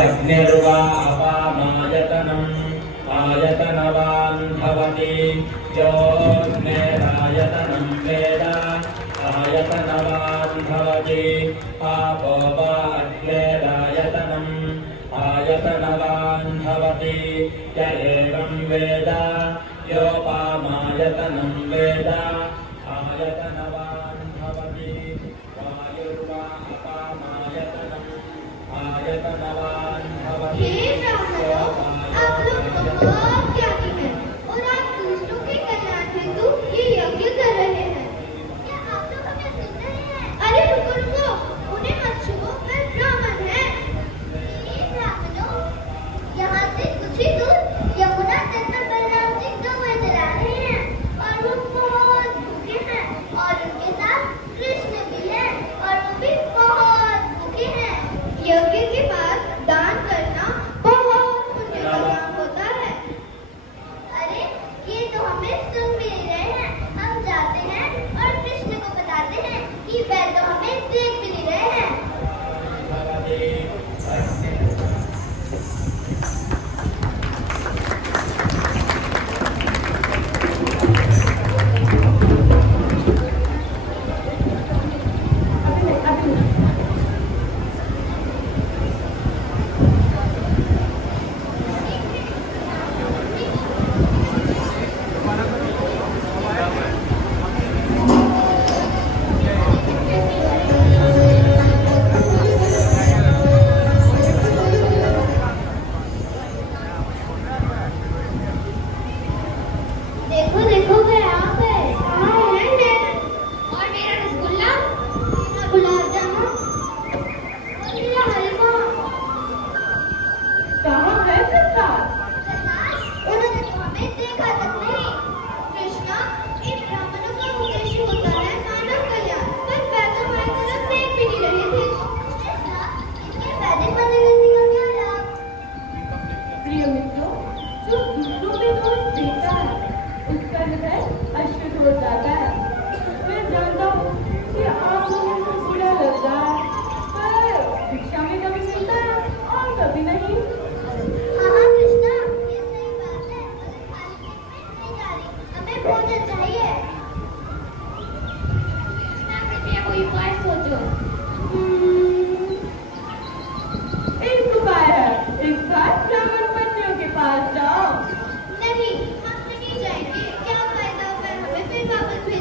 अग्निर्वा अपामायतनम् आयतनवान् भवति योऽग्निरायतनं वेद आयतनवान् भवति आपो वा अग्निरायतनम् आयतनवान् भवति य एवं वेद योपामायतनं वेद आयतनवान् भवति वायुर्वा अपामायतनम् आयतनवान् भवति। आप लोग बहुत ज्ञानी हैं और आप दूसरों के कल्याण हेतु ये यज्ञ कर रहे हैं। क्या आप लोग हमें सुन रहे हैं? अरे रुको रुको, उन्हें मत छुओ, वे ब्राह्मण हैं। ये ब्राह्मणों, यहाँ से कुछ ही दूर यमुना तट पर बलराम जी गौएं चरा रहे हैं और वो बहुत भूखे हैं और उनके साथ कृष्ण भी हैं और वो भी बहुत भूखे हैं। यज्ञ के बाद दान करना बहुत पुण्य का काम होता है। हो जाता है। मैं जानता हूँ कि आप लोगों को बुरा लगता है, पर भिक्षा में कभी मिलता है और कभी नहीं। हाँ कृष्णा, ये सही बात है। मगर खाली पेट में नहीं जा रही, हमें भोजन चाहिए। कृष्णा कृपया कोई उपाय सोचो। एक उपाय है, इस बार ब्राह्मण पत्नियों के पास जाओ। नहीं, हम नहीं जाएंगे। क्या फायदा अगर हमें फिर वापस भेज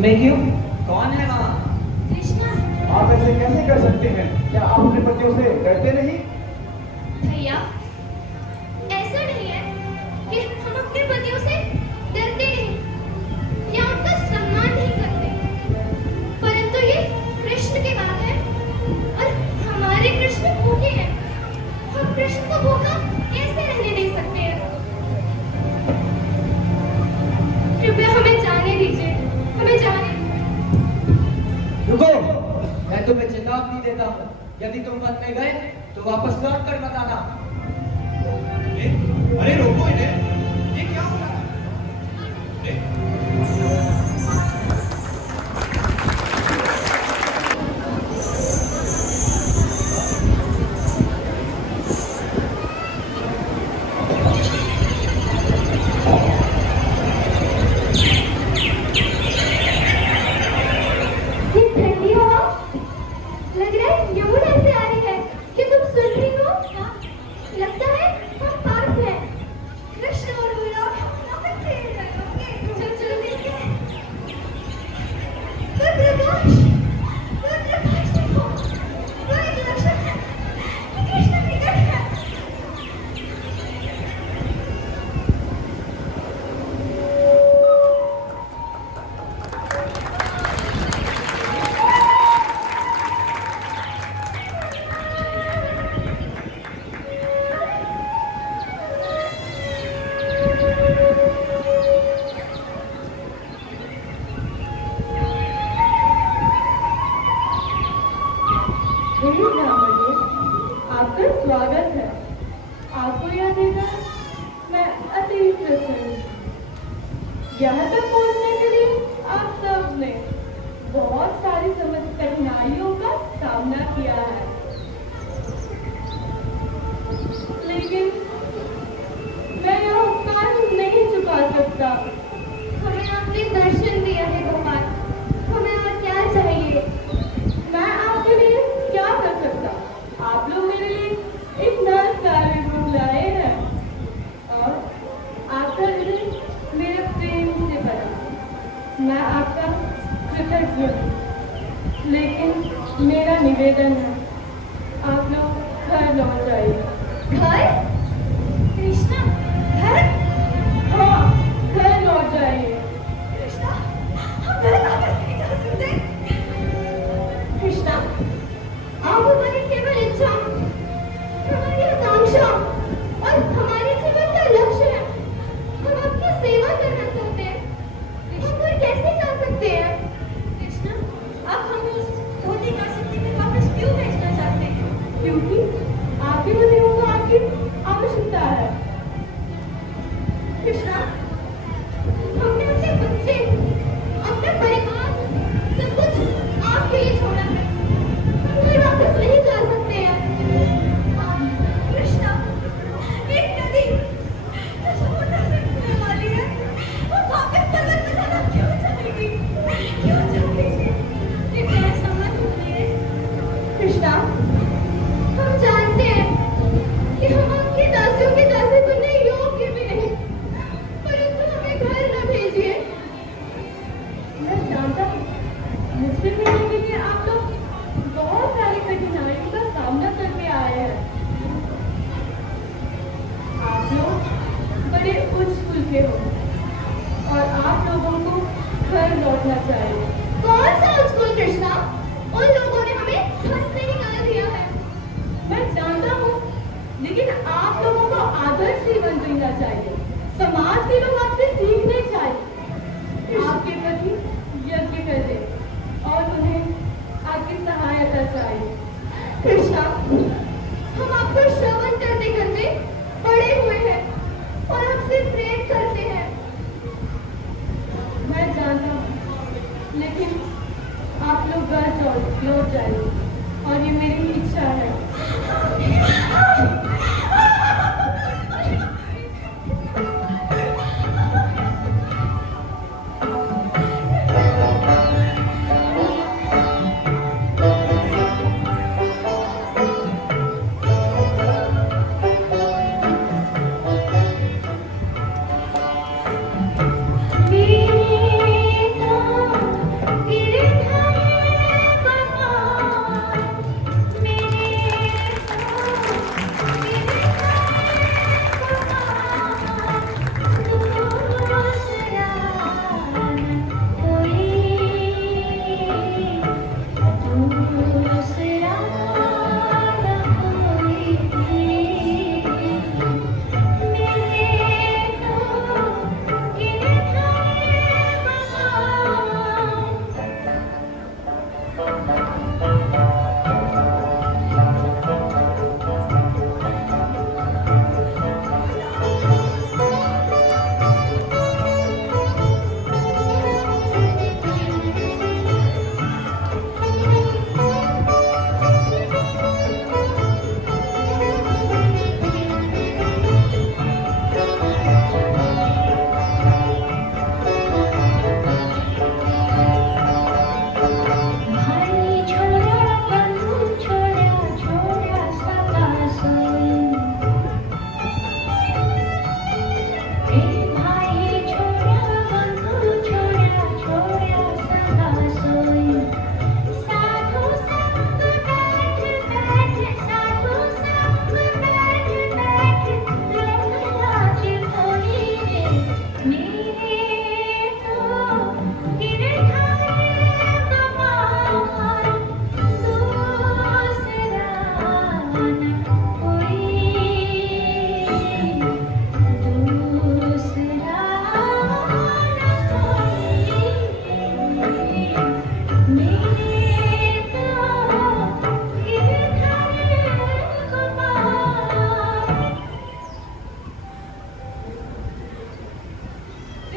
मैं क्यों? कौन है वहाँ? कृष्णा। आप ऐसे कैसे कर सकते हैं? क्या आप अपने पतियों से डरते नहीं? भैया, ऐसा नहीं है कि हम अपने पतियों से डरते नहीं या उनका सम्मान नहीं करते, परंतु ये कृष्ण की बात है और हमारे कृष्ण भूखे हैं। हम कृष्ण को भूखा कैसे रहने दे सकते हैं? कृपया हमें जाने दीजिए, हमें जाने। रुको, मैं तुम्हें चेतावनी देता हूँ। यदि तुम वन में गए तो वापस लौट कर मत आना। अरे रोको इन्हें, ये क्या हो रहा है? ये ठंडी हवा लग रहा है यमुना से आ रही है। कि तुम सुन रही हो? लगता है हम पास हैं। कृष्ण और बलराम यहाँ पे खेल रहे होंगे। चल चलो देखते हैं। रुद्रकाश, रुद्रकाश देखो, वो एक लक्षण है कि कृष्ण निकट है। हे ब्राह्मणों, आपका स्वागत है। आपको यह देकर मैं अति प्रसन्न हूँ। यहाँ तक पहुँचने के लिए आप सबने बहुत सारी कठिनाइयों का सामना किया है, लेकिन मैं यह उपकार नहीं चुका सकता। हमें आपने दर्शन दिया है भगवान, हमें और क्या चाहिए? मैं आपके लिए क्या कर सकता? आप लोग मेरे लिए इतना सारे गुण लाए हैं और आपका हृदय मेरे प्रेम से भरा। मैं आपका कृतज्ञ हूँ, लेकिन मेरा निवेदन है, आप लोग घर लौट जाइए। घर? कृष्णा, घर? हाँ, घर लौट जाइए। कृष्णा, हम घर वापस नहीं जा सकते। कृष्णा, आप हमारी केवल इच्छा, हमारी आकांक्षा और हमारे जीवन का लक्ष्य है। हम आपकी सेवा करना चाहते हैं। हम घर कैसे जा सकते हैं? कृष्णा, आप हमें उस धोती का सिद्धि में वापस क्यों भेजना चाहते हैं? क्योंकि आपकी बुद्धियों को आपकी आवश्यकता है। कृष्णा, हमने अपने बच्चे, अपना परिवार, सब कुछ आपके लिए छोड़ा है। हम घर वापस नहीं जा सकते हैं। कृष्णा, एक नदी जो समुद्र से मिलने वाली है, वो वापस पर्वत में जाना क्यों चाहेगी? क्यों चाहेगी? कृपया ऐसा मत बोलिए। कृष्णा, हम जानते हैं कि हम आपकी दासियों के दासी बनने योग्य भी नहीं, परंतु हमें घर न भेजिए। मैं जानता हूँ, मुझसे मिलने के लिए आप लोग बहुत सारी कठिनाइयों का सामना करके आए हैं। आप लोग बड़े उच्च कुल के हो और आप लोगों को घर लौटना चाहिए। कौन सा स्कूल कृष्णा? उन लोगों ने हमें घर से निकाल दिया है। मैं जानता हूँ, लेकिन आप लोगों को आदर्श जीवन जीना चाहिए। समाज के लोग आपसे सीखने चाहिए। आपके प्रति यज्ञ करें और उन्हें आपकी सहायता चाहिए। कृष्णा, हम आपको श्रवण करते करते बड़े हुए हैं और आपसे प्रेम करते हैं। मैं जानता हूँ, लेकिन आप लोग घर लौट जाइए और ये मेरी इच्छा है।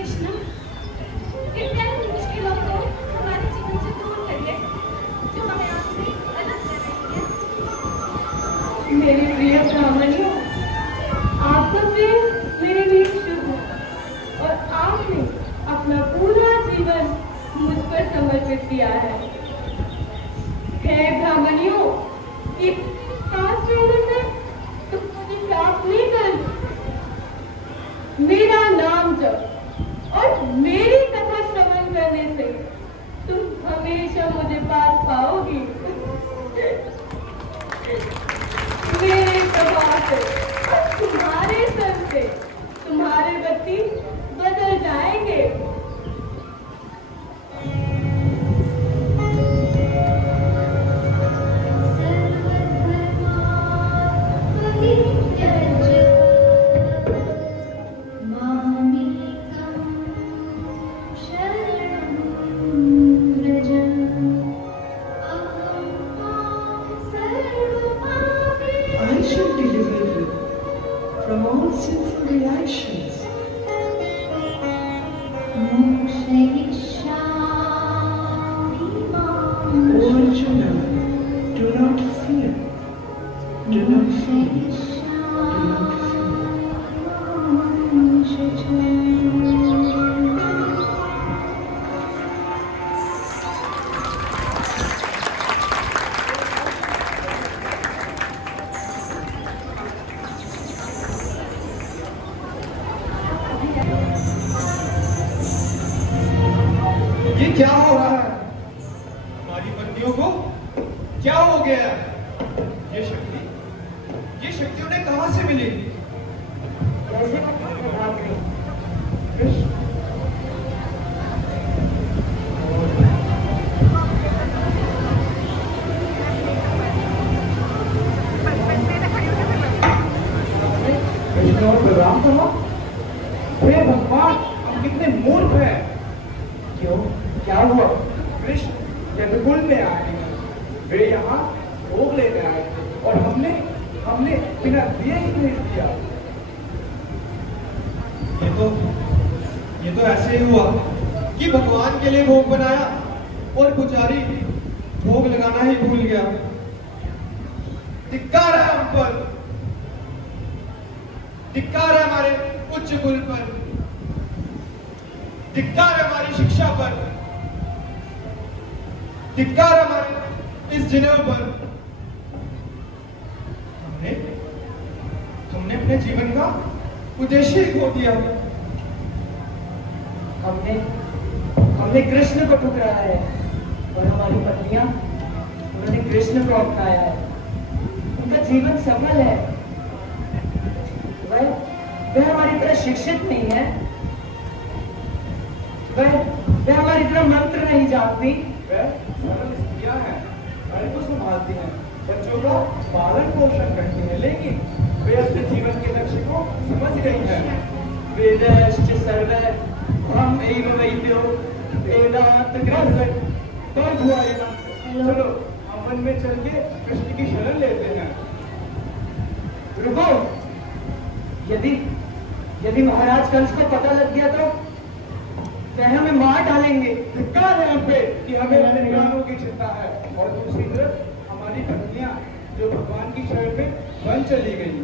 कृष्ण, कृपया इन मुश्किलों को हमारे जीवन से दूर करिए, जो हमें आपसे अलग कर रही है। मेरे प्रिय ब्राह्मणों, आपका प्रेम मेरे लिए शुभ है और आपने अपना पूरा जीवन मुझ पर समर्पित किया है। हे ब्राह्मणियों, कि पास रहने से तुम कभी प्राप्त नहीं कर। मेरा नाम जप और मेरी कथा श्रवण करने से तुम हमेशा मुझे पास पाओगी। मेरे प्रभाव से और तुम्हारे सर से तुम्हारे गति बदल जाएंगे। I shall deliver you from all sinful reactions. O Arjuna, do not fear. Do not fear. Do not fear. ये क्या हो रहा है? हमारी बंदियों को क्या हो गया? ये शक्ति उन्हें कहां से मिली? कैसे भाग गई? कृष्ण, कृष्ण और बलराम कहा, हे भगवान, हम कितने मूर्ख हैं। क्यों? क्या हुआ? कृष्ण यदुकुल में आए हैं, वे यहाँ भोग लेने आए थे और हमने बिना दिए ही भेज दिया। ये तो ऐसे ही हुआ कि भगवान के लिए भोग बनाया और पुजारी भोग लगाना ही भूल गया। धिक्कार है हम पर, धिक्कार है हमारे उच्च कुल पर, धिक्कार है हमारी शिक्षा पर, धिक्कार है हमारे इस जनेऊ पर। हमने अपने जीवन का उद्देश्य ही खो दिया। हमने कृष्ण को ठुकराया है और हमारी पत्नियां उन्होंने कृष्ण को अपनाया है। उनका जीवन सफल है। वह हमारी तरह शिक्षित नहीं है। वह हमारी तरह मंत्र नहीं जानती। वह सरल स्त्रियां हैं, घर को संभालती हैं, बच्चों का पालन पोषण करती हैं, लेकिन वे अपने जीवन के लक्ष्य को समझ गई हैं। वेदश्च सर्व हम एव वैद्यो वेदांत ग्रंथ। बहुत हुआ ये बात। चलो हम वन में चल के कृष्ण की शरण लेते हैं। रुको, यदि महाराज कंस को पता लग गया तो वह हमें मार डालेंगे। धिक्कार है हम पे कि हमें अपने प्राणों की चिंता है और दूसरी तरफ हमारी पत्नियां जो भगवान की शरण में वन चली गई।